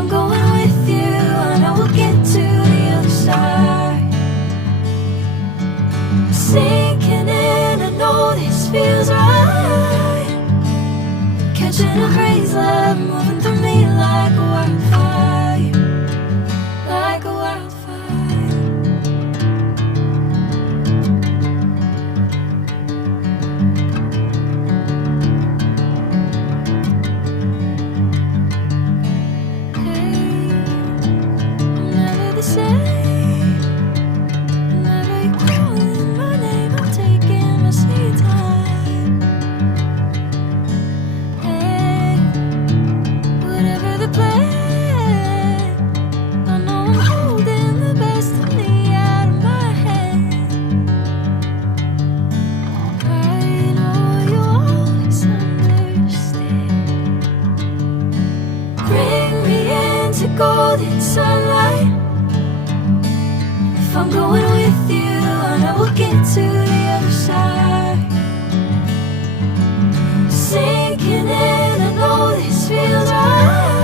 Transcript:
I'm going with you, I know we'll get to the other side. Sinking in, I know this feels right. Catching a breeze, love moving through me like a wildfire, like a wildfire. Hey, I'm never the same. Whenever you're calling my name, I'm taking my sweet time. Hey, whatever the plan, I know I'm holding the best of me out of my hand. I know you always understand. Bring me into golden sunlight. If I'm going with you, I know we'll get to the other side. Sinking in, I know this feels right.